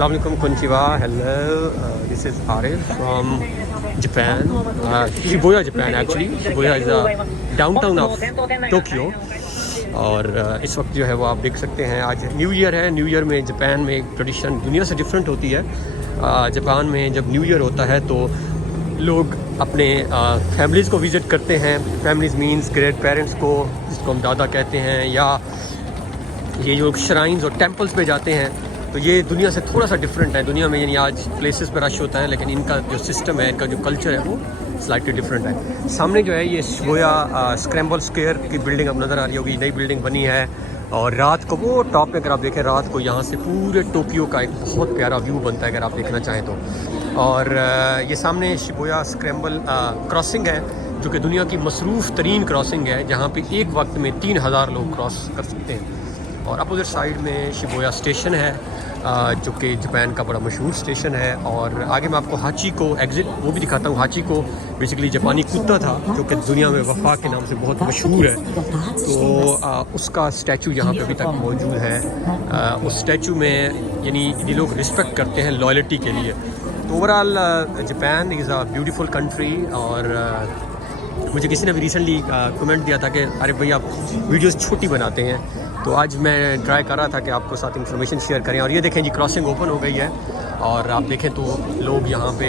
Assalamu alaikum, konnichiwa, hello. This is Arif from Japan, Shibuya, Japan actually. Shibuya is a downtown of Tokyo. और इस वक्त जो है वो आप देख सकते हैं आज न्यू ईयर है। न्यू ईयर में जापान में एक ट्रेडिशन दुनिया से डिफरेंट होती है। जापान में जब न्यू ईयर होता है तो लोग अपने फैमिलीज़ को विज़िट करते हैं। फैमिलीज़ मीन्स ग्रेट पेरेंट्स को, जिसको हम दादा कहते हैं, या ये लोग श्राइन्स और टेम्पल्स पे जाते हैं। तो ये दुनिया से थोड़ा सा डिफरेंट है। दुनिया में यानी आज प्लेसेस पर रश होता है, लेकिन इनका जो सिस्टम है, इनका जो कल्चर है वो स्लाइटली डिफरेंट है। सामने जो है ये शिबुया स्क्रैम्बल स्क्वायर की बिल्डिंग अब नज़र आ रही होगी, नई बिल्डिंग बनी है। और रात को वो टॉप में अगर आप देखें, रात को यहाँ से पूरे टोक्यो का एक बहुत प्यारा व्यू बनता है अगर आप देखना चाहें तो। और ये सामने शिबुया स्क्रैम्बल क्रॉसिंग है, जो कि दुनिया की मसरूफ़ तरीन क्रॉसिंग है, जहाँ पे एक वक्त में 3000 लोग क्रॉस कर सकते हैं। और अपोजिट साइड में शिबुया स्टेशन है, जो कि जापान का बड़ा मशहूर स्टेशन है। और आगे मैं आपको हाची को एग्ज़िट वो भी दिखाता हूँ। हाची को बेसिकली जापानी कुत्ता था, जो कि दुनिया में वफा के नाम से बहुत मशहूर है। तो उसका स्टैचू यहाँ पे अभी तक मौजूद है। उस स्टैचू में यानी ये लोग रिस्पेक्ट करते हैं लॉयल्टी के लिए। तो overall Japan is a beautiful country. और मुझे किसी ने भी रिसेंटली कमेंट दिया था कि अरे भाई आप वीडियोस छोटी बनाते हैं, तो आज मैं ट्राई कर रहा था कि आपको साथ इन्फॉर्मेशन शेयर करें। और ये देखें जी, क्रॉसिंग ओपन हो गई है। और आप देखें तो लोग यहाँ पे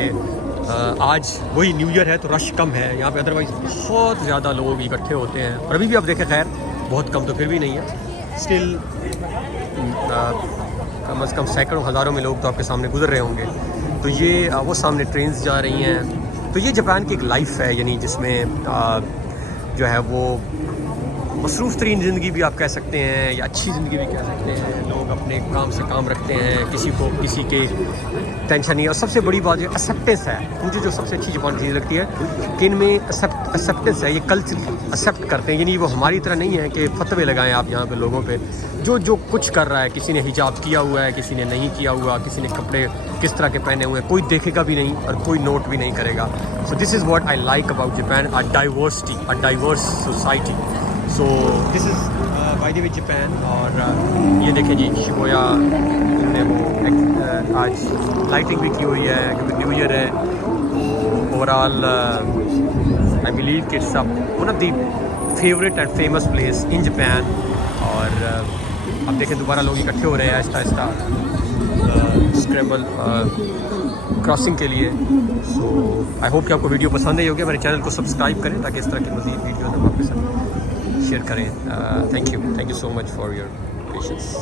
आज वही न्यू ईयर है तो रश कम है यहाँ पे, अदरवाइज़ बहुत ज़्यादा लोग इकट्ठे होते हैं। और अभी भी आप देखें, खैर बहुत कम तो फिर भी नहीं है, स्टिल कम अज़ कम सैकड़ों हज़ारों में लोग तो आपके सामने गुजर रहे होंगे। तो ये वो सामने ट्रेन्स जा रही हैं। तो ये जापान की एक लाइफ है, यानी जिसमें जो है वो मसरूफ़ तरीन ज़िंदगी भी आप कह सकते हैं, या अच्छी ज़िंदगी भी कह सकते हैं। लोग अपने काम से काम रखते हैं, किसी को किसी के टेंशन नहीं है। और सबसे बड़ी बात ये एक्सेप्टेंस है। मुझे जो सबसे अच्छी जापान चीज़ लगती है कि इनमें एक्सेप्टेंस है। ये कल्चर एक्सेप्ट करते हैं, यानी वो हमारी तरह नहीं है कि फतवे लगाएं आप यहाँ पे लोगों पे। जो कुछ कर रहा है, किसी ने हिजाब किया हुआ है, किसी ने नहीं किया हुआ, किसी ने कपड़े किस तरह के पहने हुए हैं, कोई देखेगा भी नहीं और कोई नोट भी नहीं करेगा। So this is what I like about Japan, a diversity, a diverse society. So this is by the way Japan. और ये देखें जी, शिबुया ने वो आज लाइटिंग भी की हुई है क्योंकि न्यू ईयर है। ओवरऑल आई बिलीव कि it's one of the favourite and famous place in Japan. और अब देखें दोबारा लोग इकट्ठे हो रहे हैं आहिस्ता आहिस्ता स्क्रैम्बल क्रॉसिंग के लिए। सो आई होप कि आपको वीडियो पसंद आई होगी। मेरे चैनल को सब्सक्राइब करें ताकि इस तरह की मज़ीद वीडियो हम आपके साथ शेयर करें। Thank you so much for your patience.